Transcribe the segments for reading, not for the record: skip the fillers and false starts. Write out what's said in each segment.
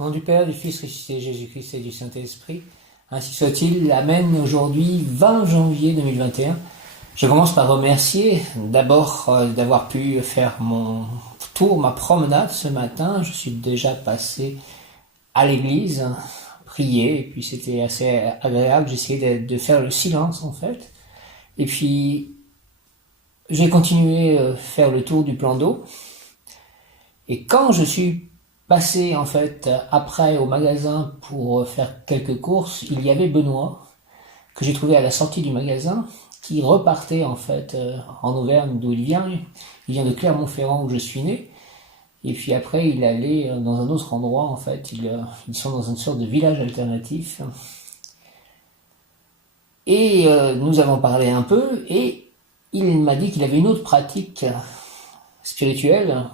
Au nom du Père, du Fils ressuscité, Jésus-Christ et du Saint-Esprit, ainsi soit-il. Amen. Aujourd'hui, 20 janvier 2021. Je commence par remercier d'abord d'avoir pu faire mon tour, ma promenade ce matin. Je suis déjà passé à l'église, prier, et puis c'était assez agréable. J'essayais de faire le silence en fait. Et puis, j'ai continué à faire le tour du plan d'eau. Et quand je suis passé en fait après au magasin pour faire quelques courses, il y avait Benoît que j'ai trouvé à la sortie du magasin qui repartait en fait en Auvergne d'où il vient. Il vient de Clermont-Ferrand où je suis né. Et puis après il allait dans un autre endroit en fait. Ils sont dans une sorte de village alternatif. Et nous avons parlé un peu et il m'a dit qu'il avait une autre pratique spirituelle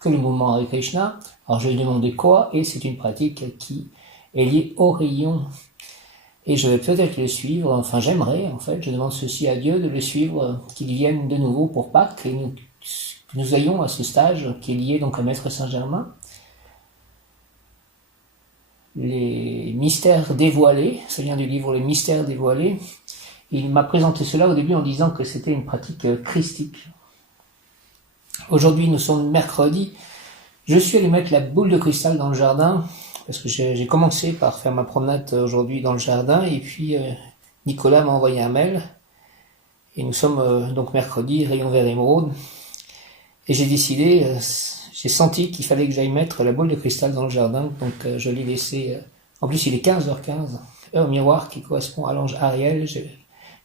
que le mouvement Hare Krishna. Alors je lui ai demandé quoi, et c'est une pratique qui est liée au rayon. Et je vais peut-être le suivre, enfin j'aimerais en fait, je demande ceci à Dieu de le suivre, qu'il vienne de nouveau pour Pâques, et nous ayons à ce stage qui est lié donc à Maître Saint-Germain. Les mystères dévoilés, ça vient du livre Les mystères dévoilés. Il m'a présenté cela au début en disant que c'était une pratique christique. Aujourd'hui nous sommes mercredi. Je suis allé mettre la boule de cristal dans le jardin, parce que j'ai commencé par faire ma promenade aujourd'hui dans le jardin, et puis Nicolas m'a envoyé un mail, et nous sommes donc mercredi, rayon vert émeraude, et j'ai décidé, j'ai senti qu'il fallait que j'aille mettre la boule de cristal dans le jardin, donc je l'ai laissé, en plus il est 15h15, heure miroir qui correspond à l'ange Ariel,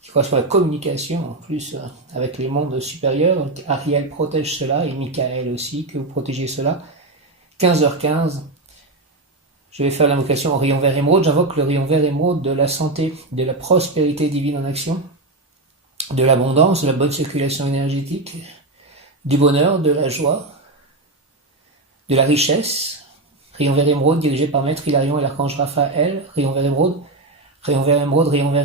qui correspond à la communication, en plus avec les mondes supérieurs. Ariel protège cela, et Michael aussi, que vous protégez cela. 15h15, je vais faire l'invocation au rayon vert émeraude. J'invoque le rayon vert émeraude de la santé, de la prospérité divine en action, de l'abondance, de la bonne circulation énergétique, du bonheur, de la joie, de la richesse. Rayon vert émeraude dirigé par Maître Hilarion et l'archange Raphaël. Rayon vert émeraude. Rayon vert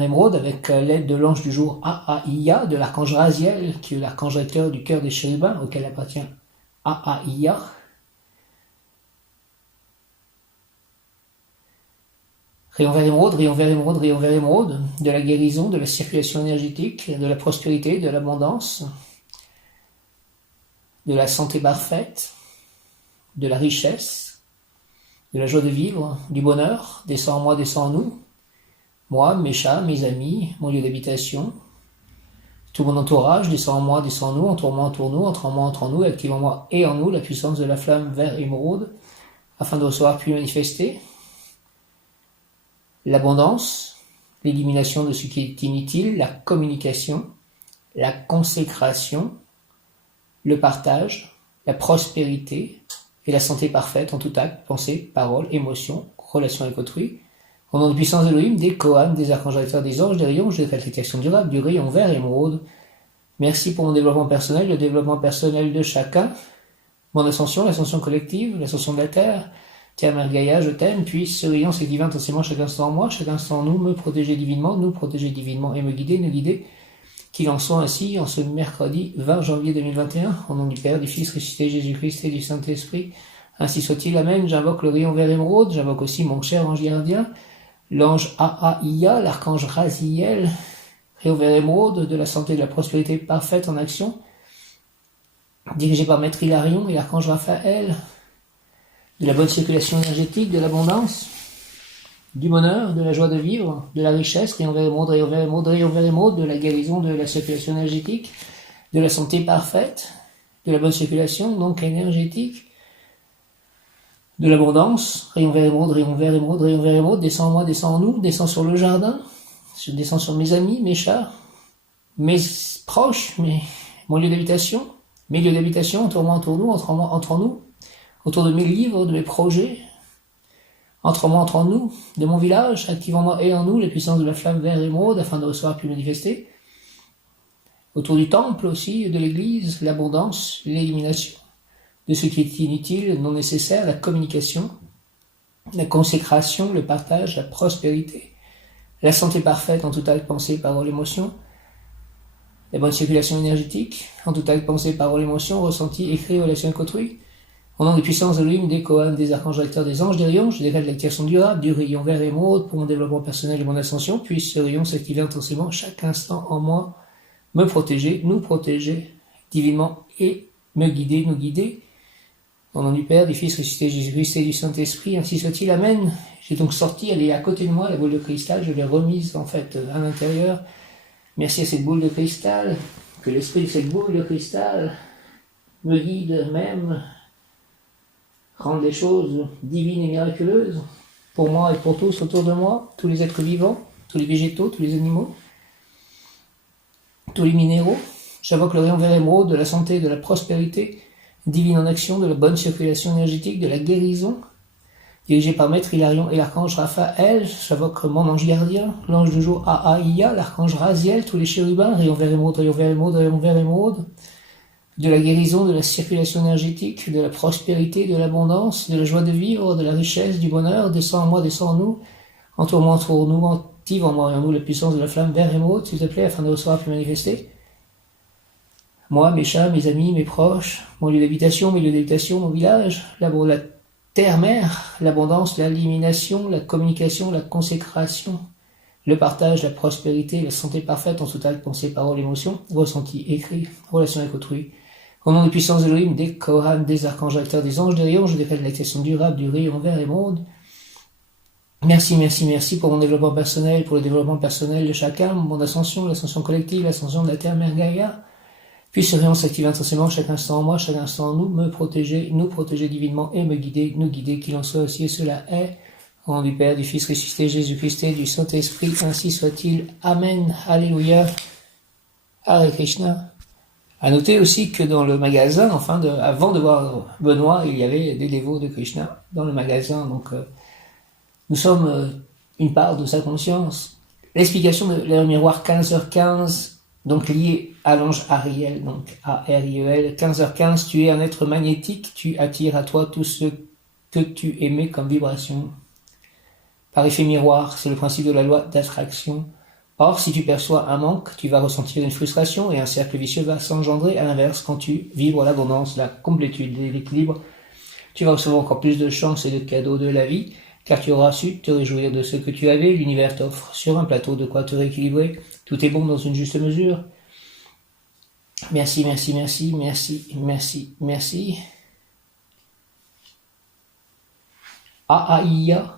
émeraude, avec l'aide de l'ange du jour Aaïa, de l'archange Raziel, qui est l'archange recteur du cœur des chérubins, auquel appartient Aaïa. Rayon vert émeraude, de la guérison, de la circulation énergétique, de la prospérité, de l'abondance, de la santé parfaite, de la richesse, de la joie de vivre, du bonheur, descend en moi, descend en nous. Moi, mes chats, mes amis, mon lieu d'habitation, tout mon entourage, descend en moi, descend en nous, entre moi, entre nous, entre moi, entre nous, et active en moi et en nous la puissance de la flamme vert émeraude, afin de recevoir puis manifester l'abondance, l'élimination de ce qui est inutile, la communication, la consécration, le partage, la prospérité et la santé parfaite en tout acte, pensée, parole, émotion, relation avec autrui. Au nom de puissance d'Elohim, des Kohan, des archanges recteurs, des anges, des rayons, je décrète l'action durable du rayon vert émeraude. Merci pour mon développement personnel, le développement personnel de chacun, mon ascension, l'ascension collective, l'ascension de la terre. Tiens, Mère Gaïa, je t'aime, puisse ce rayon, ces divins intensément, chaque instant en moi, chaque instant en nous, me protéger divinement, nous protéger divinement et me guider, nous guider. Qu'il en soit ainsi en ce mercredi 20 janvier 2021, au nom du Père, du Fils ressuscité Jésus-Christ et du Saint-Esprit. Ainsi soit-il, Amen. J'invoque le rayon vert émeraude, j'invoque aussi mon cher ange gardien, l'ange Aaïa, l'archange Raziel, rayon vert émeraude, de la santé et de la prospérité parfaite en action, dirigé par Maître Hilarion et l'archange Raphaël, de la bonne circulation énergétique, de l'abondance, du bonheur, de la joie de vivre, de la richesse, rayon vert émeraude, de la guérison, de la circulation énergétique, de la santé parfaite, de la bonne circulation, donc énergétique, de l'abondance, rayon vert émeraude, descend en moi, descend en nous, descend sur le jardin, descend sur mes amis, mes chats, mes proches, mon lieu d'habitation, mes lieux d'habitation, entre moi, entre nous, entre nous, autour de mes livres, de mes projets, entre moi, entre nous, de mon village, active en moi et en nous les puissances de la flamme vert émeraude, afin de recevoir puis manifester, autour du temple aussi, de l'église, l'abondance, l'élimination de ce qui est inutile, non nécessaire, la communication, la consécration, le partage, la prospérité, la santé parfaite en tout acte, pensée, parole, émotion, la bonne circulation énergétique, en tout acte, pensée, parole, émotion, ressenti, écrit, relation avec autrui, Au nom des puissances de l'Elohim, des Kohan, des archanges recteurs, des anges, des rayons, je décrète l'activation durable du rayon vert émeraude pour mon développement personnel et mon ascension. Puisse ce rayon s'activer intensément chaque instant en moi, me protéger, nous protéger divinement et me guider, nous guider. Au nom du Père, du Fils ressuscité Jésus-Christ et du Saint-Esprit, ainsi soit-il. Amen. J'ai donc sorti, elle est à côté de moi, la boule de cristal, je l'ai remise en fait à l'intérieur. Merci à cette boule de cristal, que l'esprit de cette boule de cristal me guide même, rende les choses divines et miraculeuses pour moi et pour tous autour de moi, tous les êtres vivants, tous les végétaux, tous les animaux, tous les minéraux. J'invoque le rayon vert émeraude de la santé, de la prospérité, divine en action, de la bonne circulation énergétique, de la guérison, dirigé par Maître Hilarion et l'archange Raphaël. J'invoque mon ange gardien, l'ange du jour Aaïa, l'archange Raziel, tous les chérubins, rayon vert émeraude, rayon vert émeraude, rayon vert émeraude, de la guérison, de la circulation énergétique, de la prospérité, de l'abondance, de la joie de vivre, de la richesse, du bonheur. Descends en moi, descends en nous, entoure-moi, entoure-nous, active en moi et en nous la puissance de la flamme vert émeraude, s'il te plaît, afin de recevoir puis manifester. Moi, mes chats, mes amis, mes proches, mon lieu d'habitation, mes lieux d'habitation, mon village, la terre-mère, l'abondance, l'élimination, la communication, la consécration, le partage, la prospérité, la santé parfaite en tout acte, pensée, parole, émotion, ressenti, écrit, relation avec autrui. Au nom des puissances d'Elohim, des Kohan, des archanges acteurs, des anges, des rayons, je décrète l'activation durable du rayon vert émeraude. Merci, merci, merci pour mon développement personnel, pour le développement personnel de chacun, mon ascension, l'ascension collective, l'ascension de la terre-mère Gaïa. Puis ce rayon s'active intensément chaque instant en moi, chaque instant en nous, me protéger, nous protéger divinement et me guider, nous guider, qu'il en soit aussi et cela est. Au nom du Père, du Fils ressuscité, Jésus-Christ et du Saint-Esprit, ainsi soit-il. Amen. Alléluia. Hare Krishna. À noter aussi que dans le magasin, avant de voir Benoît, il y avait des dévots de Krishna dans le magasin. Donc, nous sommes une part de sa conscience. L'explication de l'heure miroir 15h15, donc liée à l'ange Ariel, donc A-R-I-E-L, 15h15, tu es un être magnétique, tu attires à toi tout ce que tu émets comme vibration. Par effet miroir, c'est le principe de la loi d'attraction. Or, si tu perçois un manque, tu vas ressentir une frustration et un cercle vicieux va s'engendrer. À l'inverse, quand tu vibres l'abondance, la complétude et l'équilibre, tu vas recevoir encore plus de chances et de cadeaux de la vie, car tu auras su te réjouir de ce que tu avais. L'univers t'offre sur un plateau de quoi te rééquilibrer. Tout est bon dans une juste mesure. Merci, merci, merci, merci, merci, merci. Aïa.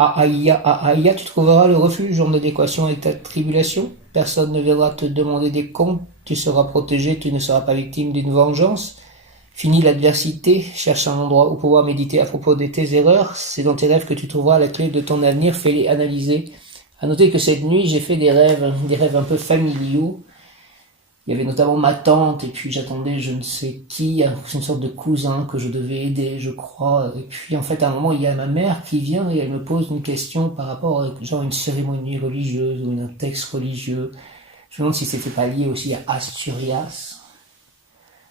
Aïa, tu trouveras le refuge en adéquation avec ta tribulation. Personne ne viendra te demander des comptes. Tu seras protégé, tu ne seras pas victime d'une vengeance. Finis l'adversité, cherche un endroit où pouvoir méditer à propos de tes erreurs. C'est dans tes rêves que tu trouveras la clé de ton avenir. Fais-les analyser. À noter que cette nuit, j'ai fait des rêves un peu familiaux. Il y avait notamment ma tante, et puis j'attendais je ne sais qui, une sorte de cousin que je devais aider, je crois. Et puis en fait, à un moment, il y a ma mère qui vient et elle me pose une question par rapport à genre une cérémonie religieuse ou un texte religieux. Je me demande si c'était pas lié aussi à Asturias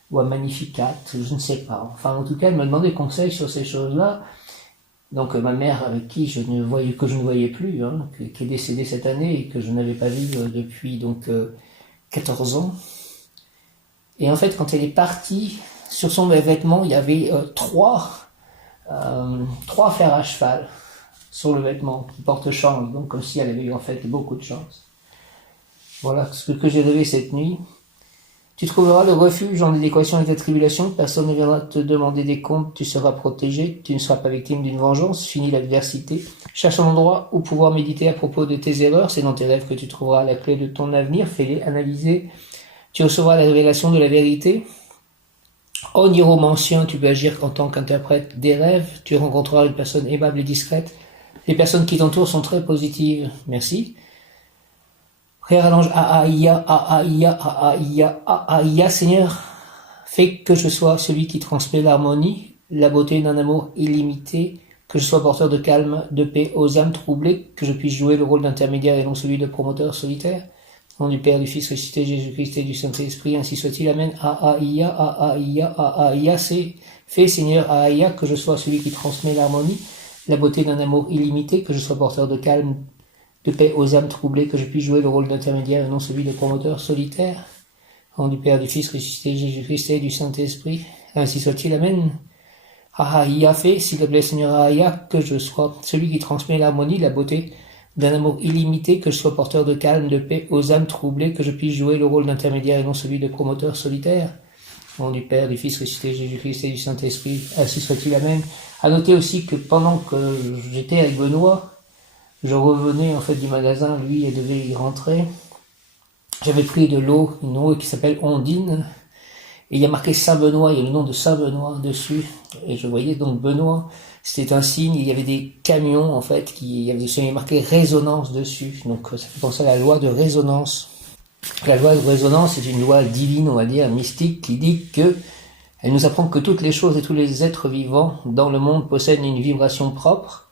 ou à Magnificat, je ne sais pas. Enfin, en tout cas, elle me demandait conseil sur ces choses-là. Donc ma mère, avec qui je ne voyais plus, qui est décédée cette année et que je n'avais pas vue depuis 14 ans. Et en fait, quand elle est partie, sur son vêtement, il y avait trois fers à cheval sur le vêtement qui porte chance, donc comme si elle avait eu en fait beaucoup de chance. Voilà ce que j'ai rêvé cette nuit. Tu trouveras le refuge en adéquation avec ta tribulation, personne ne viendra te demander des comptes, tu seras protégé, tu ne seras pas victime d'une vengeance, finis l'adversité. Cherche un endroit où pouvoir méditer à propos de tes erreurs, c'est dans tes rêves que tu trouveras la clé de ton avenir, fais-les analyser. Tu recevras la révélation de la vérité. En hiéromancien, tu peux agir en tant qu'interprète des rêves, tu rencontreras une personne aimable et discrète. Les personnes qui t'entourent sont très positives. Merci. Frère à l'ange, Aïa, Seigneur, fais que je sois celui qui transmet l'harmonie, la beauté d'un amour illimité, que je sois porteur de calme, de paix aux âmes troublées, que je puisse jouer le rôle d'intermédiaire et non celui de promoteur solitaire. Au nom du Père, du Fils ressuscité, Jésus-Christ et du Saint-Esprit, ainsi soit-il. Amen. Aïa, c'est fais, Seigneur, Aïa, que je sois celui qui transmet l'harmonie, la beauté d'un amour illimité, que je sois porteur de calme, de paix aux âmes troublées, que je puisse jouer le rôle d'intermédiaire et non celui de promoteur solitaire. Au nom du Père, du Fils ressuscité, Jésus-Christ et du Saint-Esprit, ainsi soit-il, Amen. Ahaya fait, s'il te plaît, Seigneur Ahaya, que je sois celui qui transmet l'harmonie, la beauté d'un amour illimité, que je sois porteur de calme, de paix aux âmes troublées, que je puisse jouer le rôle d'intermédiaire et non celui de promoteur solitaire. Au nom du Père, du Fils ressuscité, Jésus-Christ et du Saint-Esprit, ainsi soit-il, Amen. À noter aussi que pendant que j'étais avec Benoît, je revenais en fait du magasin, lui, il devait y rentrer. J'avais pris de l'eau, une eau qui s'appelle Ondine, et il y a marqué Saint-Benoît, il y a le nom de Saint-Benoît dessus, et je voyais donc Benoît, c'était un signe, il y avait des camions en fait, il y avait marqué résonance dessus, donc ça fait penser à la loi de résonance. La loi de résonance est une loi divine, on va dire, mystique, qui dit que elle nous apprend que toutes les choses et tous les êtres vivants dans le monde possèdent une vibration propre.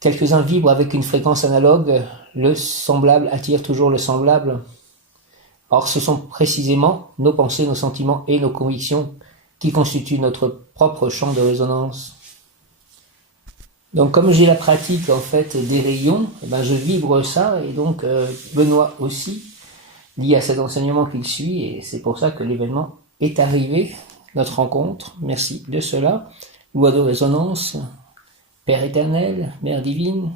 Quelques-uns vibrent avec une fréquence analogue, le semblable attire toujours le semblable. Or, ce sont précisément nos pensées, nos sentiments et nos convictions qui constituent notre propre champ de résonance. Donc, comme j'ai la pratique en fait des rayons, je vibre ça, et donc Benoît aussi, lié à cet enseignement qu'il suit, et c'est pour ça que l'événement est arrivé, notre rencontre. Merci de cela. Loi de résonance, Père éternel, Mère divine.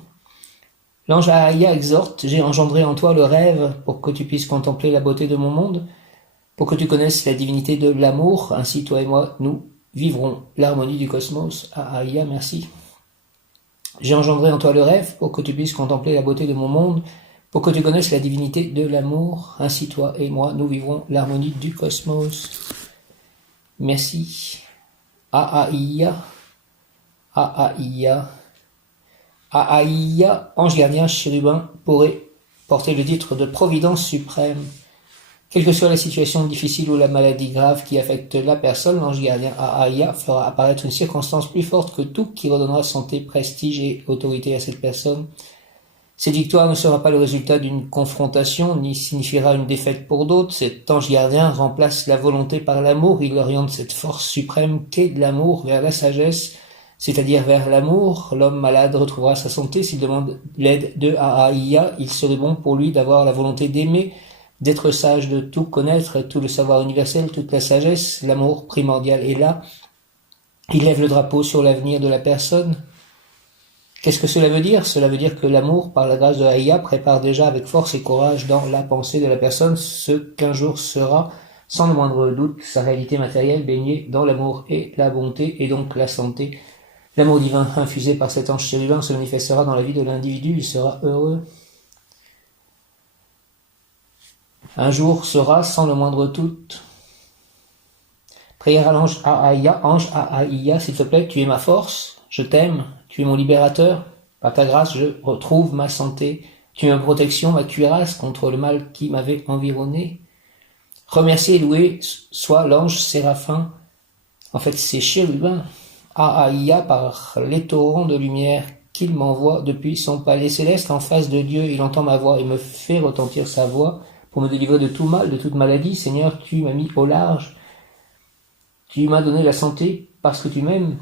L'ange Ahaya exhorte, j'ai engendré en toi le rêve pour que tu puisses contempler la beauté de mon monde, pour que tu connaisses la divinité de l'amour, ainsi toi et moi, nous vivrons l'harmonie du cosmos. Ahaya, merci. J'ai engendré en toi le rêve pour que tu puisses contempler la beauté de mon monde, pour que tu connaisses la divinité de l'amour, ainsi toi et moi, nous vivrons l'harmonie du cosmos. Merci. Ahaya, Ahaya. Ahaya, ange gardien, chérubin, pourrait porter le titre de providence suprême. Quelle que soit la situation difficile ou la maladie grave qui affecte la personne, l'ange gardien Ahaya fera apparaître une circonstance plus forte que tout qui redonnera santé, prestige et autorité à cette personne. Cette victoire ne sera pas le résultat d'une confrontation, ni signifiera une défaite pour d'autres. Cet ange gardien remplace la volonté par l'amour, il oriente cette force suprême qu'est de l'amour vers la sagesse, c'est-à-dire vers l'amour. L'homme malade retrouvera sa santé s'il demande l'aide de Ahaya. Il serait bon pour lui d'avoir la volonté d'aimer, d'être sage, de tout connaître, tout le savoir universel, toute la sagesse. L'amour primordial est là. Il lève le drapeau sur l'avenir de la personne. Qu'est-ce que cela veut dire? Cela veut dire que l'amour, par la grâce de Ahaya, prépare déjà avec force et courage dans la pensée de la personne ce qu'un jour sera, sans le moindre doute, sa réalité matérielle baignée dans l'amour et la bonté, et donc la santé. L'amour divin infusé par cet ange chérubin se manifestera dans la vie de l'individu, il sera heureux. Un jour sera, sans le moindre doute. Prière à l'ange Ahaya, ange Ahaya, s'il te plaît, tu es ma force, je t'aime, tu es mon libérateur, par ta grâce je retrouve ma santé, tu es ma protection, ma cuirasse contre le mal qui m'avait environné. Remercié et loué soit l'ange séraphin, en fait c'est chérubin, Ahaya par les torrents de lumière qu'il m'envoie depuis son palais céleste en face de Dieu, il entend ma voix et me fait retentir sa voix pour me délivrer de tout mal, de toute maladie. Seigneur, tu m'as mis au large, tu m'as donné la santé parce que tu m'aimes,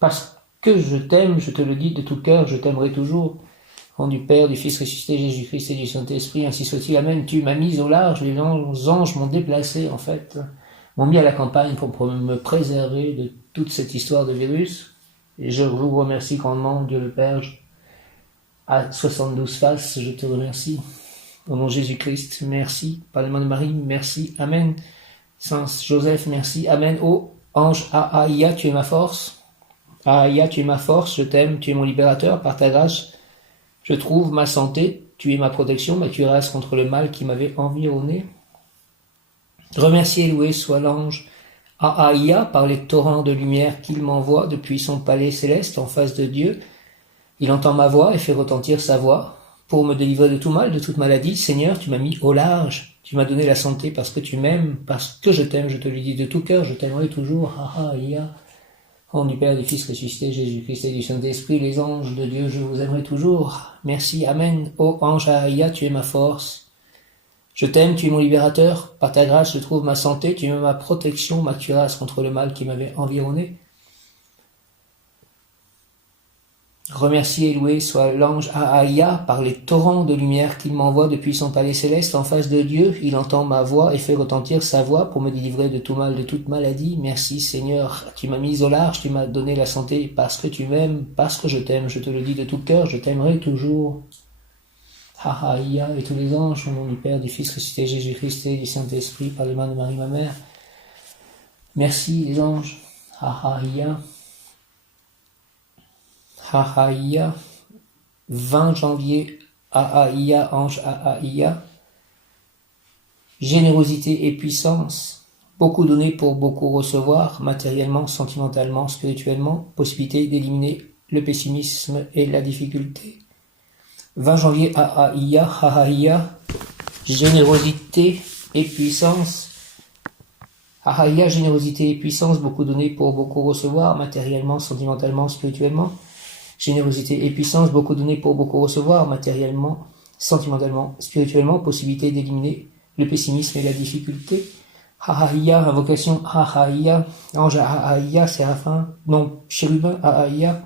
parce que je t'aime, je te le dis de tout cœur, je t'aimerai toujours. Au nom du Père, du Fils ressuscité, Jésus-Christ et du Saint-Esprit, ainsi soit-il, Amen. Tu m'as mis au large, les anges m'ont déplacé, en fait, m'ont mis à la campagne pour me préserver de toute cette histoire de virus. Et je vous remercie grandement, Dieu le Père, à 72 faces, je te remercie. Au nom de Jésus-Christ, merci. Par le nom de Marie, merci. Amen. Saint Joseph, merci. Amen. Ô ange Ahaya, tu es ma force. Ahaya, tu es ma force, je t'aime, tu es mon libérateur. Par ta grâce, je trouve ma santé, tu es ma protection, ma cuirasse contre le mal qui m'avait environné. Remercié et loué soit l'ange Ahaya par les torrents de lumière qu'il m'envoie depuis son palais céleste en face de Dieu. Il entend ma voix et fait retentir sa voix pour me délivrer de tout mal, de toute maladie. Seigneur, tu m'as mis au large, tu m'as donné la santé parce que tu m'aimes, parce que je t'aime, je te le dis de tout cœur, je t'aimerai toujours. Ahaya. Au nom du Père, du Fils ressuscité, Jésus-Christ et du Saint-Esprit, les anges de Dieu, je vous aimerai toujours. Merci, Amen. Ô ange Ahaya, tu es ma force. Je t'aime, tu es mon libérateur. Par ta grâce, je trouve ma santé, tu es ma protection, ma cuirasse contre le mal qui m'avait environné. Remercié et loué soit l'ange Ahaya par les torrents de lumière qu'il m'envoie depuis son palais céleste en face de Dieu. Il entend ma voix et fait retentir sa voix pour me délivrer de tout mal, de toute maladie. Merci Seigneur, tu m'as mis au large, tu m'as donné la santé parce que tu m'aimes, parce que je t'aime. Je te le dis de tout cœur, je t'aimerai toujours. Ahaya et tous les anges, au nom du Père, du Fils ressuscité Jésus-Christ et du Saint-Esprit, par les mains de Marie ma mère. Merci les anges. Ahaya. Ahaya, 20 janvier, Ahaya, ange Ahaya, générosité et puissance, beaucoup donner pour beaucoup recevoir, matériellement, sentimentalement, spirituellement, possibilité d'éliminer le pessimisme et la difficulté. 20 janvier, Ahaya, Ahaya, générosité et puissance, Ahaya, générosité et puissance, beaucoup donner pour beaucoup recevoir, matériellement, sentimentalement, spirituellement. Générosité et puissance, beaucoup donner pour beaucoup recevoir, matériellement, sentimentalement, spirituellement, possibilité d'éliminer le pessimisme et la difficulté. Ahaya, invocation Ahaya, ange Ahaya, séraphin, non, chérubin Ahaya.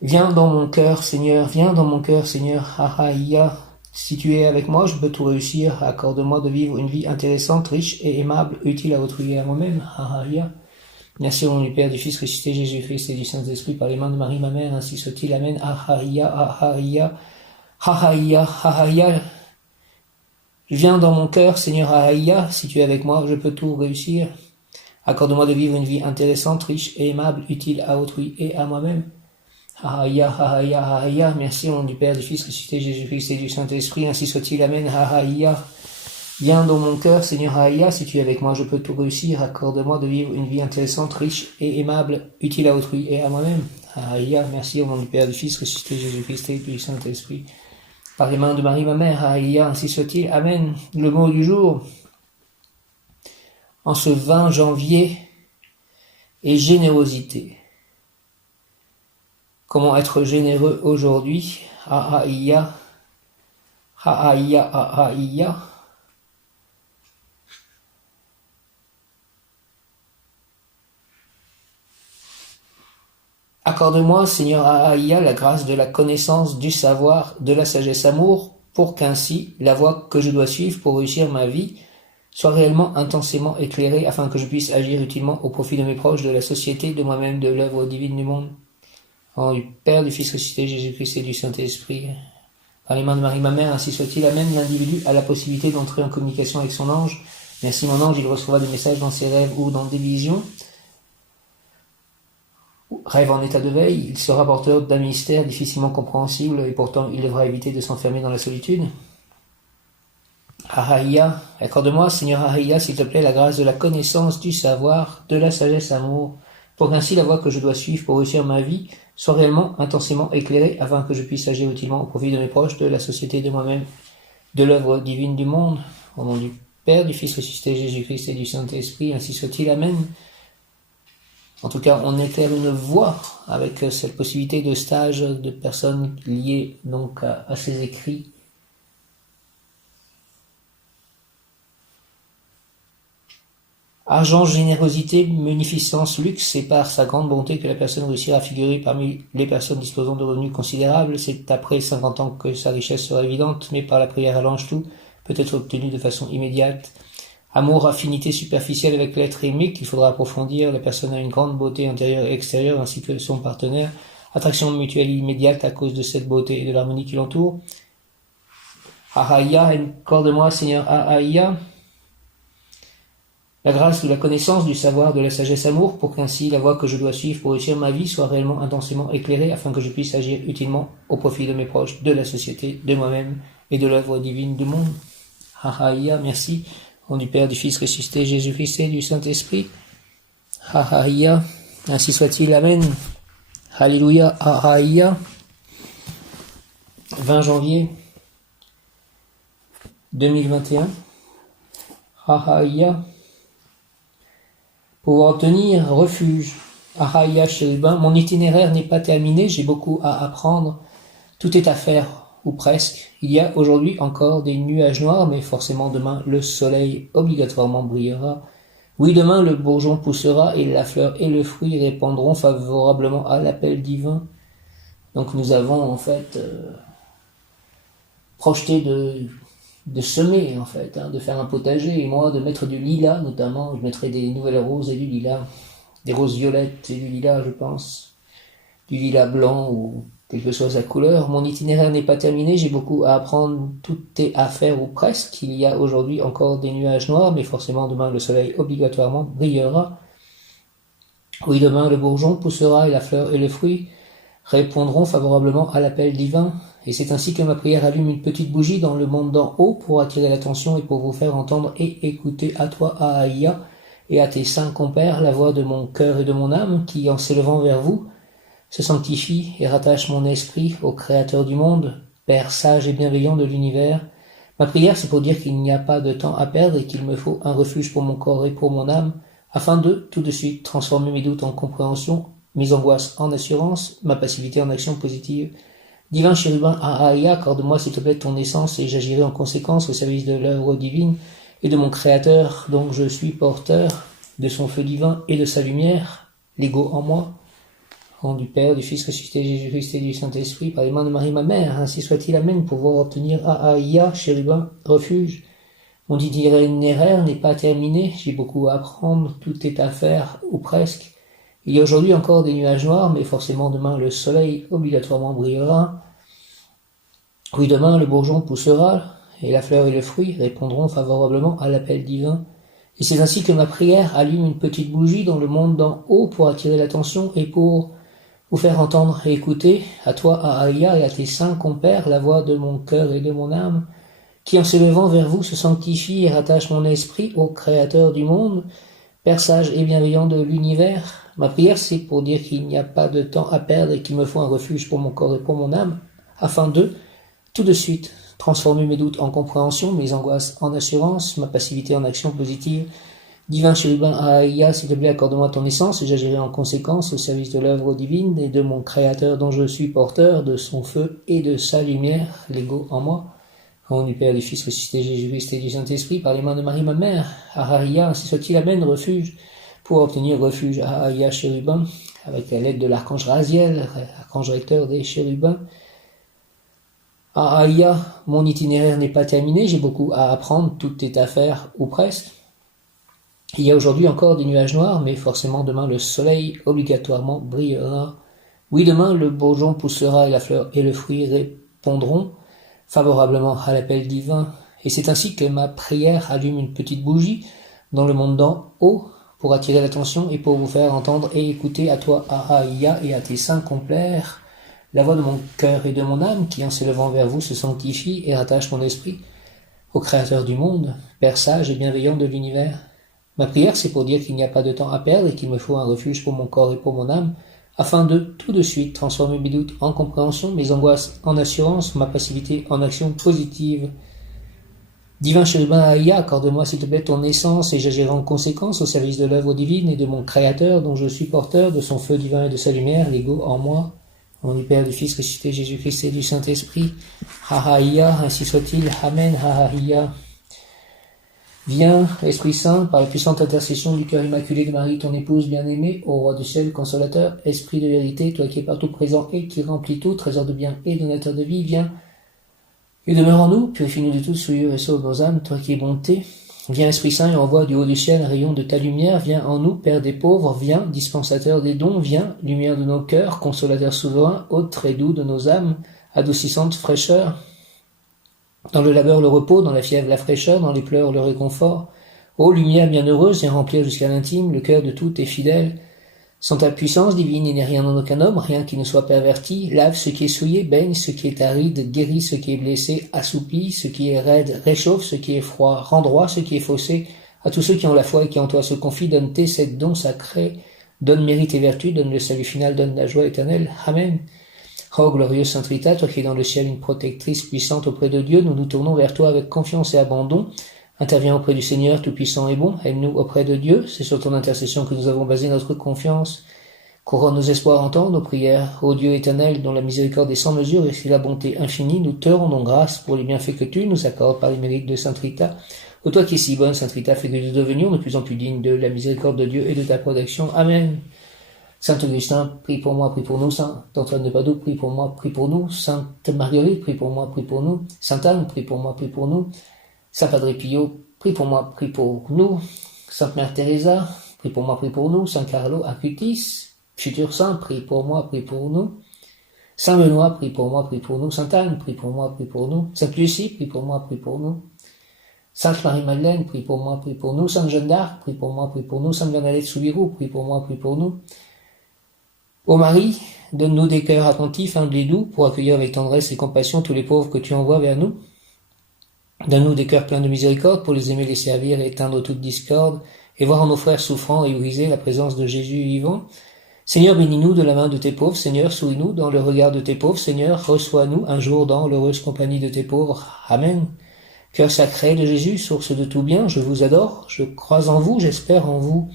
Viens dans mon cœur, Seigneur, viens dans mon cœur, Seigneur, Ahaya. Si tu es avec moi, je peux tout réussir. Accorde-moi de vivre une vie intéressante, riche et aimable, utile à autrui et à moi-même. Ahaya. Merci au nom du Père, du Fils ressuscité Jésus-Christ et du Saint-Esprit, par les mains de Marie ma mère, ainsi soit-il. Amen. Ahaya, Ahaya, Ahaya, Ahaya. Viens dans mon cœur, Seigneur Ahaya. Si tu es avec moi, je peux tout réussir. Accorde-moi de vivre une vie intéressante, riche et aimable, utile à autrui et à moi-même. Ahaya, Ahaya, Ahaya. Merci au nom du Père, du Fils ressuscité Jésus-Christ et du Saint-Esprit, ainsi soit-il. Amen. Ahaya. Viens dans mon cœur, Seigneur Ahaya, si tu es avec moi, je peux tout réussir. Accorde-moi de vivre une vie intéressante, riche et aimable, utile à autrui et à moi-même. Ahaya, merci au nom du Père, du Fils ressuscité Jésus-Christ et du Saint-Esprit. Par les mains de Marie, ma mère, Ahaya, ainsi soit-il. Amen. Le mot du jour, en ce 20 janvier, est générosité. Comment être généreux aujourd'hui? Ahaya, Ahaya, Ahaya. Accorde-moi, Seigneur Ahaya, la grâce de la connaissance, du savoir, de la sagesse amour, pour qu'ainsi la voie que je dois suivre pour réussir ma vie soit réellement intensément éclairée, afin que je puisse agir utilement au profit de mes proches, de la société, de moi-même, de l'œuvre divine du monde. Au nom du Père, du Fils ressuscité Jésus-Christ et du Saint-Esprit. Par les mains de Marie ma mère, ainsi soit-il. Amen. L'individu a la possibilité d'entrer en communication avec son ange. Merci mon ange, il recevra des messages dans ses rêves ou dans des visions. Rêve en état de veille, il sera porteur d'un mystère difficilement compréhensible et pourtant il devra éviter de s'enfermer dans la solitude. Ahaya, accorde-moi, Seigneur Ahaya, s'il te plaît, la grâce de la connaissance, du savoir, de la sagesse amour, pour qu'ainsi la voie que je dois suivre pour réussir ma vie soit réellement intensément éclairée afin que je puisse agir utilement au profit de mes proches, de la société, de moi-même, de l'œuvre divine du monde. Au nom du Père, du Fils ressuscité Jésus-Christ et du Saint-Esprit, ainsi soit-il. Amen. En tout cas, on éclaire une voie avec cette possibilité de stage de personnes liées donc à ces écrits. Argent, générosité, munificence, luxe, c'est par sa grande bonté que la personne réussira à figurer parmi les personnes disposant de revenus considérables. C'est après 50 ans que sa richesse sera évidente, mais par la prière à l'ange tout peut être obtenu de façon immédiate. Amour, affinité superficielle avec l'être aimé qu'il faudra approfondir. La personne a une grande beauté intérieure et extérieure ainsi que son partenaire. Attraction mutuelle immédiate à cause de cette beauté et de l'harmonie qui l'entoure. Ahaya, accorde-moi, Seigneur Ahaya, la grâce de la connaissance, du savoir, de la sagesse amour, pour qu'ainsi la voie que je dois suivre pour réussir ma vie soit réellement intensément éclairée, afin que je puisse agir utilement au profit de mes proches, de la société, de moi-même et de l'œuvre divine du monde. Ahaya, merci. Au nom du Père, du Fils ressuscité, Jésus-Christ et du Saint-Esprit. Ahaya, ainsi soit-il. Amen. Alléluia. Ahaya. 20 janvier 2021. Ahaya. Pour obtenir refuge. Ahaya chérubin. Mon itinéraire n'est pas terminé, j'ai beaucoup à apprendre. Tout est à faire, ou presque. Il y a aujourd'hui encore des nuages noirs, mais forcément demain le soleil obligatoirement brillera. Oui, demain le bourgeon poussera et la fleur et le fruit répondront favorablement à l'appel divin. Donc nous avons en fait projeté de semer en fait, de faire un potager, et moi de mettre du lilas notamment. Je mettrai des nouvelles roses et du lilas, des roses violettes et du lilas, je pense, du lilas blanc ou quelle que soit sa couleur. Mon itinéraire n'est pas terminé, j'ai beaucoup à apprendre, tout est à faire ou presque. Il y a aujourd'hui encore des nuages noirs, mais forcément demain le soleil obligatoirement brillera. Oui, demain le bourgeon poussera et la fleur et le fruit répondront favorablement à l'appel divin. Et c'est ainsi que ma prière allume une petite bougie dans le monde d'en haut pour attirer l'attention et pour vous faire entendre et écouter à toi, Ahaïa, et à tes saints compères la voix de mon cœur et de mon âme qui, en s'élevant vers vous, se sanctifie et rattache mon esprit au Créateur du monde, Père sage et bienveillant de l'univers. Ma prière, c'est pour dire qu'il n'y a pas de temps à perdre et qu'il me faut un refuge pour mon corps et pour mon âme, afin de, tout de suite, transformer mes doutes en compréhension, mes angoisses en assurance, ma passivité en action positive. Divin chérubin Ahaïa, accorde-moi s'il te plaît ton essence et j'agirai en conséquence au service de l'œuvre divine et de mon Créateur, dont je suis porteur, de son feu divin et de sa lumière, l'ego en moi, au nom du Père, du Fils ressuscité Jésus-Christ et du Saint-Esprit, par les mains de Marie ma mère, ainsi soit-il, amen, pour pouvoir obtenir Ahaïa, chérubin, refuge. Mon itinéraire n'est pas terminé, j'ai beaucoup à apprendre, tout est à faire, ou presque. Il y a aujourd'hui encore des nuages noirs, mais forcément demain le soleil obligatoirement brillera. Oui, demain le bourgeon poussera, et la fleur et le fruit répondront favorablement à l'appel divin. Et c'est ainsi que ma prière allume une petite bougie dans le monde d'en haut pour attirer l'attention et pour vous faire entendre et écouter, à toi, Ahaïa, et à tes saints compères, la voix de mon cœur et de mon âme, qui en s'élevant vers vous se sanctifie et rattache mon esprit au Créateur du monde, Père sage et bienveillant de l'univers. Ma prière, c'est pour dire qu'il n'y a pas de temps à perdre et qu'il me faut un refuge pour mon corps et pour mon âme, afin de, tout de suite, transformer mes doutes en compréhension, mes angoisses en assurance, ma passivité en action positive. Divin chérubin Ahaïa, s'il te plaît, accorde-moi ton essence et j'agirai en conséquence au service de l'œuvre divine et de mon Créateur dont je suis porteur, de son feu et de sa lumière, l'ego en moi. Au nom du Père, du Fils ressuscité Jésus-Christ et du Saint-Esprit, par les mains de Marie ma mère, Ahaïa, ainsi soit-il, amen, refuge, pour obtenir refuge Ahaïa chérubin, avec la lettre de l'archange Raziel, archange recteur des chérubins. Ahaïa, mon itinéraire n'est pas terminé, j'ai beaucoup à apprendre, tout est à faire, ou presque. Il y a aujourd'hui encore des nuages noirs, mais forcément demain le soleil obligatoirement brillera. Oui, demain le bourgeon poussera et la fleur et le fruit répondront favorablement à l'appel divin. Et c'est ainsi que ma prière allume une petite bougie dans le monde d'en haut pour attirer l'attention et pour vous faire entendre et écouter à toi, Ahaïa, et à tes saints compères, la voix de mon cœur et de mon âme qui, en s'élevant vers vous, se sanctifie et rattache mon esprit au Créateur du monde, Père sage et bienveillant de l'univers. Ma prière, c'est pour dire qu'il n'y a pas de temps à perdre et qu'il me faut un refuge pour mon corps et pour mon âme, afin de, tout de suite, transformer mes doutes en compréhension, mes angoisses en assurance, ma passivité en action positive. Divin chérubin Ahaïa, accorde-moi s'il te plaît ton essence et j'agirai en conséquence au service de l'œuvre divine et de mon Créateur dont je suis porteur, de son feu divin et de sa lumière, l'ego en moi. Au nom du Père, du Fils ressuscité Jésus-Christ et du Saint-Esprit. Ahaïa, ainsi soit-il. Amen. Ahaïa. Viens, Esprit Saint, par la puissante intercession du cœur immaculé de Marie, ton épouse bien-aimée, ô Roi du ciel, consolateur, Esprit de vérité, toi qui es partout présent et qui remplis tout, trésor de bien et donateur de vie, viens et demeure en nous, purifie-nous de tout souillure et sauve nos âmes, toi qui es bonté. Viens, Esprit Saint, et envoie du haut du ciel un rayon de ta lumière, viens en nous, Père des pauvres, viens, dispensateur des dons, viens, lumière de nos cœurs, consolateur souverain, hôte très doux de nos âmes, adoucissante fraîcheur. Dans le labeur, le repos, dans la fièvre, la fraîcheur, dans les pleurs, le réconfort. Ô lumière bienheureuse, viens remplir jusqu'à l'intime le cœur de tout tes fidèles. Sans ta puissance divine, il n'est rien en aucun homme, rien qui ne soit perverti. Lave ce qui est souillé, baigne ce qui est aride, guérit ce qui est blessé, assoupit ce qui est raide, réchauffe ce qui est froid, rend droit ce qui est faussé. À tous ceux qui ont la foi et qui en toi se confient, donne tes sept dons sacrés, donne mérite et vertu, donne le salut final, donne la joie éternelle. Amen. Ô glorieuse Sainte Rita, toi qui es dans le ciel une protectrice puissante auprès de Dieu, nous nous tournons vers toi avec confiance et abandon. Interviens auprès du Seigneur tout-puissant et bon, aide-nous auprès de Dieu, c'est sur ton intercession que nous avons basé notre confiance. Couronne nos espoirs, entends nos prières. Ô Dieu éternel, dont la miséricorde est sans mesure et la bonté infinie, nous te rendons grâce pour les bienfaits que tu nous accordes par les mérites de Sainte Rita. Ô toi qui es si bonne, Sainte Rita, fais que nous devenions de plus en plus dignes de la miséricorde de Dieu et de ta protection. Amen. Saint Augustin, prie pour moi, prie pour nous. Saint Antoine de Padoue, prie pour moi, prie pour nous. Sainte Marguerite, prie pour moi, prie pour nous. Sainte Anne, prie pour moi, prie pour nous. Saint Padre Pio, prie pour moi, prie pour nous. Sainte Mère Teresa, prie pour moi, prie pour nous. Saint Carlo Acutis, futur saint, prie pour moi, prie pour nous. Saint Benoît, prie pour moi, prie pour nous. Sainte Anne, prie pour moi, prie pour nous. Sainte Lucie, prie pour moi, prie pour nous. Sainte Marie-Madeleine, prie pour moi, prie pour nous. Sainte Jeanne d'Arc, prie pour moi, prie pour nous. Sainte Bernadette Soubirous, prie pour moi, prie pour nous. Ô Marie, donne-nous des cœurs attentifs, humbles et doux, pour accueillir avec tendresse et compassion tous les pauvres que tu envoies vers nous. Donne-nous des cœurs pleins de miséricorde, pour les aimer, les servir et éteindre toute discorde, et voir en nos frères souffrants et brisés la présence de Jésus vivant. Seigneur, bénis-nous de la main de tes pauvres. Seigneur, souris-nous dans le regard de tes pauvres. Seigneur, reçois-nous un jour dans l'heureuse compagnie de tes pauvres. Amen. Cœur sacré de Jésus, source de tout bien, je vous adore, je crois en vous, j'espère en vous.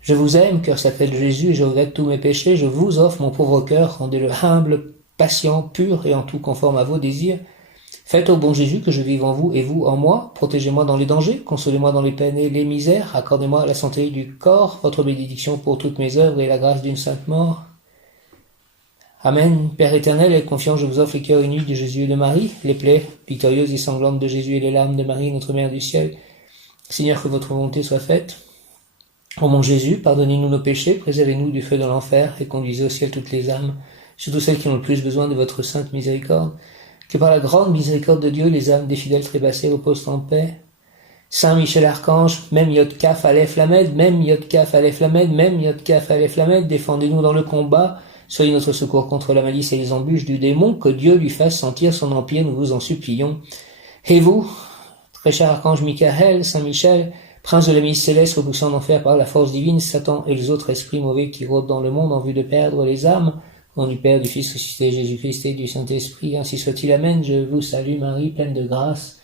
Je vous aime, cœur sacré de Jésus, et je regrette tous mes péchés. Je vous offre mon pauvre cœur, rendez-le humble, patient, pur et en tout conforme à vos désirs. Faites au bon Jésus que je vive en vous et vous en moi. Protégez-moi dans les dangers, consolez-moi dans les peines et les misères. Accordez-moi la santé du corps, votre bénédiction pour toutes mes œuvres et la grâce d'une sainte mort. Amen. Père éternel, avec confiance, je vous offre les cœurs unis de Jésus et de Marie, les plaies victorieuses et sanglantes de Jésus et les larmes de Marie, notre Mère du ciel. Seigneur, que votre volonté soit faite. Ô mon Jésus, pardonnez-nous nos péchés, préservez-nous du feu de l'enfer et conduisez au ciel toutes les âmes, surtout celles qui ont le plus besoin de votre sainte miséricorde. Que par la grande miséricorde de Dieu, les âmes des fidèles trépassés reposent en paix. Saint Michel Archange, même Yod Kaf Aleph Lamed, même Yod Kaf Aleph Lamed, même Yod Kaf Aleph Lamed, défendez-nous dans le combat, soyez notre secours contre la malice et les embûches du démon, que Dieu lui fasse sentir son empire, nous vous en supplions. Et vous, très cher Archange Michael, Saint Michel, prince de la milice céleste, repoussant en enfer par la force divine, Satan et les autres esprits mauvais qui rôdent dans le monde en vue de perdre les âmes, au nom du Père, du Fils ressuscité, Jésus-Christ et du Saint-Esprit, ainsi soit-il. Amen. Je vous salue Marie, pleine de grâce.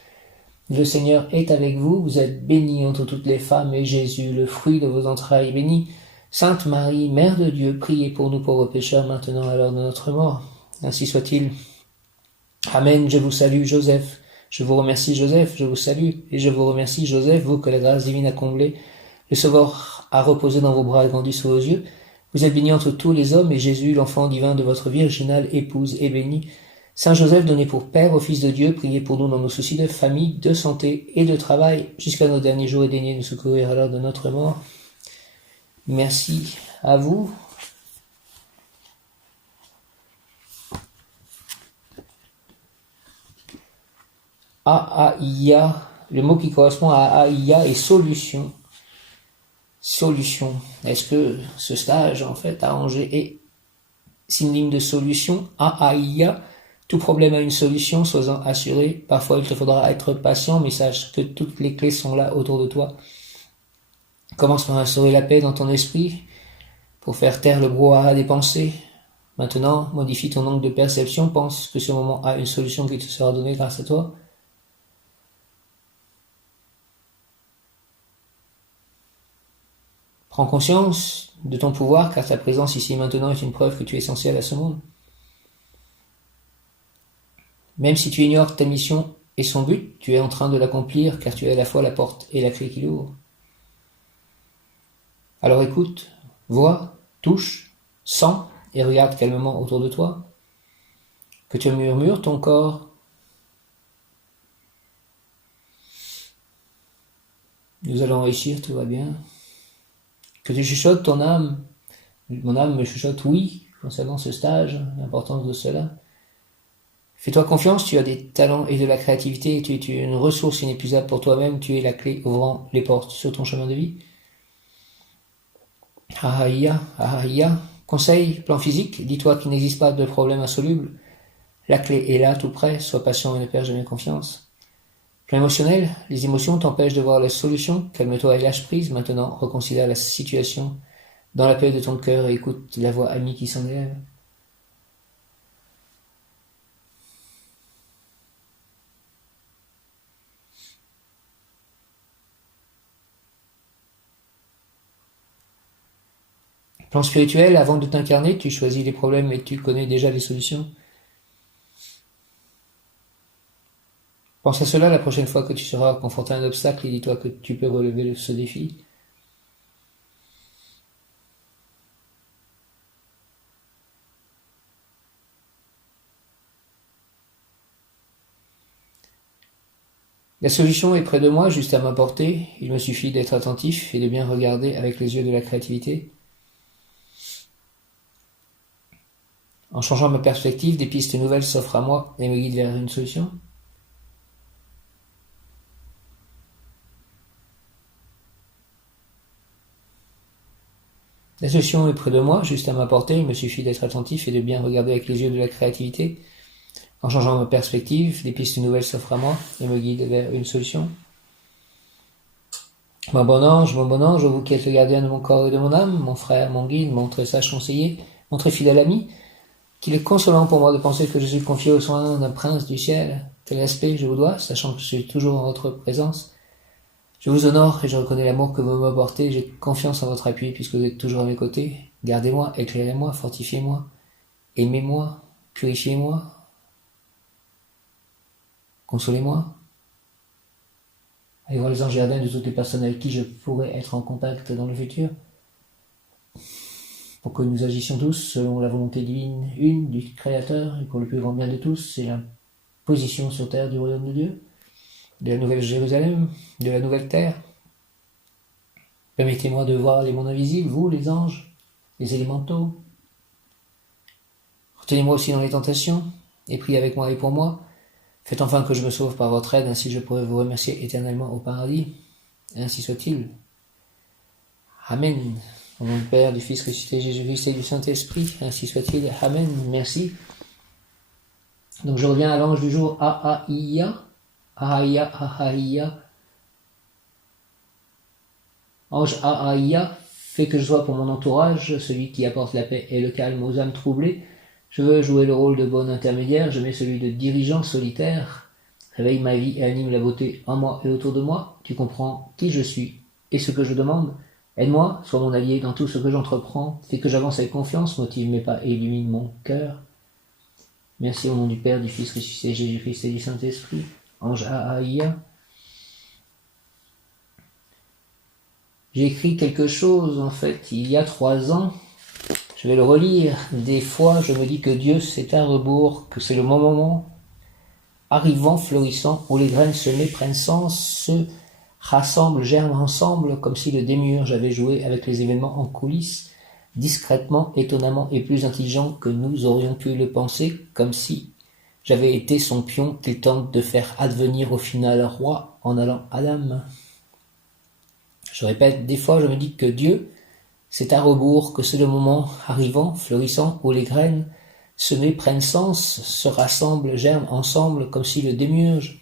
Le Seigneur est avec vous, vous êtes bénie entre toutes les femmes, et Jésus, le fruit de vos entrailles, est béni. Sainte Marie, Mère de Dieu, priez pour nous pauvres pécheurs, maintenant à l'heure de notre mort. Ainsi soit-il. Amen. Je vous salue Joseph. Je vous remercie Joseph, je vous salue, et je vous remercie Joseph, vous que la grâce divine a comblé. Le Sauveur a reposé dans vos bras et grandi sous vos yeux. Vous êtes béni entre tous les hommes, et Jésus, l'enfant divin de votre virginale épouse, est béni. Saint Joseph, donné pour Père au Fils de Dieu, priez pour nous dans nos soucis de famille, de santé et de travail, jusqu'à nos derniers jours, et daignez nous secourir à l'heure de notre mort. Merci à vous. Aïa, le mot qui correspond à Aïa est solution. Solution. Est-ce que ce stage, en fait, à Angers est synonyme de solution? Aïa, tout problème a une solution, sois-en assuré. Parfois, il te faudra être patient, mais sache que toutes les clés sont là autour de toi. Commence par instaurer la paix dans ton esprit pour faire taire le brouhaha des pensées. Maintenant, modifie ton angle de perception, pense que ce moment a une solution qui te sera donnée grâce à toi. Prends conscience de ton pouvoir, car ta présence ici et maintenant est une preuve que tu es essentiel à ce monde. Même si tu ignores ta mission et son but, tu es en train de l'accomplir, car tu es à la fois la porte et la clé qui l'ouvre. Alors écoute, vois, touche, sens et regarde calmement autour de toi. Que tu murmures ton corps. Nous allons réussir, tout va bien. Que tu chuchotes ton âme. Mon âme me chuchote oui, concernant ce stage, l'importance de cela. Fais-toi confiance, tu as des talents et de la créativité, tu es une ressource inépuisable pour toi-même, tu es la clé ouvrant les portes sur ton chemin de vie. Aïe. Conseil, plan physique, dis-toi qu'il n'existe pas de problème insoluble. La clé est là, tout près, sois patient et ne perds jamais confiance. Plan émotionnel, les émotions t'empêchent de voir la solution, calme-toi et lâche prise, maintenant reconsidère la situation dans la paix de ton cœur et écoute la voix amie qui s'en élève. Plan spirituel, avant de t'incarner, tu choisis les problèmes et tu connais déjà les solutions. Pense à cela la prochaine fois que tu seras confronté à un obstacle et dis-toi que tu peux relever ce défi. La solution est près de moi, juste à ma portée. Il me suffit d'être attentif et de bien regarder avec les yeux de la créativité. En changeant ma perspective, des pistes nouvelles s'offrent à moi et me guident vers une solution. La solution est près de moi, juste à ma portée. Il me suffit d'être attentif et de bien regarder avec les yeux de la créativité. En changeant ma perspective, des pistes nouvelles s'offrent à moi et me guident vers une solution. Mon bon ange, vous qui êtes le gardien de mon corps et de mon âme, mon frère, mon guide, mon très sage conseiller, mon très fidèle ami, qu'il est consolant pour moi de penser que je suis confié aux soins d'un prince du ciel. Quel respect je vous dois, sachant que je suis toujours en votre présence. Je vous honore et je reconnais l'amour que vous m'apportez. J'ai confiance en votre appui puisque vous êtes toujours à mes côtés. Gardez-moi, éclairez-moi, fortifiez-moi, aimez-moi, purifiez-moi, consolez-moi. Allez voir les anges gardiens de toutes les personnes avec qui je pourrais être en contact dans le futur, pour que nous agissions tous selon la volonté divine, une du Créateur, et pour le plus grand bien de tous, c'est la position sur terre du royaume de Dieu, de la nouvelle Jérusalem, de la nouvelle terre. Permettez-moi de voir les mondes invisibles, vous, les anges, les élémentaux. Retenez-moi aussi dans les tentations, et priez avec moi et pour moi. Faites enfin que je me sauve par votre aide, ainsi je pourrai vous remercier éternellement au paradis. Ainsi soit-il. Amen. Au nom du Père, du Fils ressuscité, Jésus-Christ et du Saint-Esprit, ainsi soit-il. Amen. Merci. Donc je reviens à l'ange du jour, Ahaïa. Ahaïa, Ahaïa. Ange Ahaïa, fais que je sois pour mon entourage celui qui apporte la paix et le calme aux âmes troublées. Je veux jouer le rôle de bon intermédiaire, je mets celui de dirigeant solitaire. Réveille ma vie et anime la beauté en moi et autour de moi. Tu comprends qui je suis et ce que je demande. Aide-moi, sois mon allié dans tout ce que j'entreprends. Fais que j'avance avec confiance, motive mes pas et illumine mon cœur. Merci au nom du Père, du Fils ressuscité, Jésus-Christ et du Saint-Esprit. Ange Ahaïa. J'ai écrit quelque chose, en fait, il y a 3 ans. Je vais le relire. Des fois, je me dis que Dieu, c'est un rebours, que c'est le moment arrivant, fleurissant, où les graines semées prennent sens, se rassemblent, germent ensemble, comme si le démiurge avait joué avec les événements en coulisses, discrètement, étonnamment et plus intelligent que nous aurions pu le penser, comme si j'avais été son pion qu'il tente de faire advenir au final roi en allant à l'âme. Je répète, des fois, je me dis que Dieu, c'est à rebours, que c'est le moment arrivant, fleurissant, où les graines semées prennent sens, se rassemblent, germent ensemble, comme si le démiurge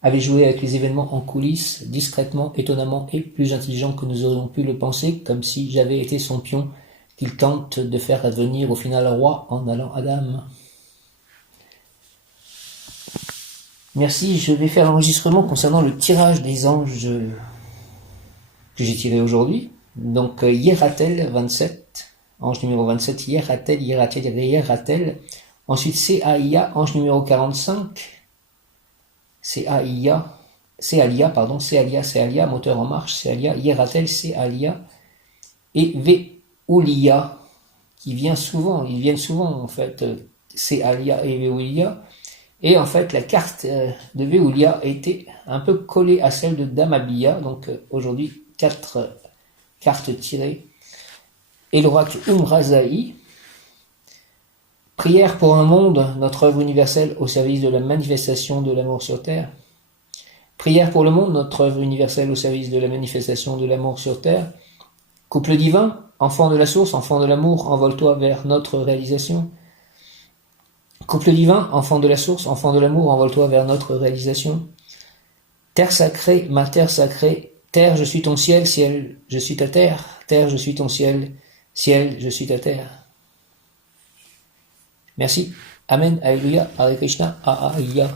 avait joué avec les événements en coulisses, discrètement, étonnamment et plus intelligent que nous aurions pu le penser, comme si j'avais été son pion qu'il tente de faire advenir au final roi en allant à l'âme. Merci, je vais faire l'enregistrement concernant le tirage des anges que j'ai tiré aujourd'hui. Donc Hieratel 27, ange numéro 27, Hieratel. Ensuite Céalia, ange numéro 45, Céalia, moteur en marche, Céalia, Hieratel, Céalia, et Véoulia, ils viennent souvent en fait, Céalia et Véoulia. Et en fait, la carte de Véoulia était un peu collée à celle de Damabia, donc aujourd'hui 4 cartes tirées. Et l'oracle Umrazaï, prière pour un monde, notre œuvre universelle au service de la manifestation de l'amour sur terre. Prière pour le monde, notre œuvre universelle au service de la manifestation de l'amour sur terre. Couple divin, enfant de la source, enfant de l'amour, envole-toi vers notre réalisation. Couple divin, enfant de la source, enfant de l'amour, envole-toi vers notre réalisation. Terre sacrée, ma terre sacrée, terre, je suis ton ciel, ciel, je suis ta terre, terre, je suis ton ciel, ciel, je suis ta terre. Merci. Amen. Alléluia. Hare Krishna. Ahaya.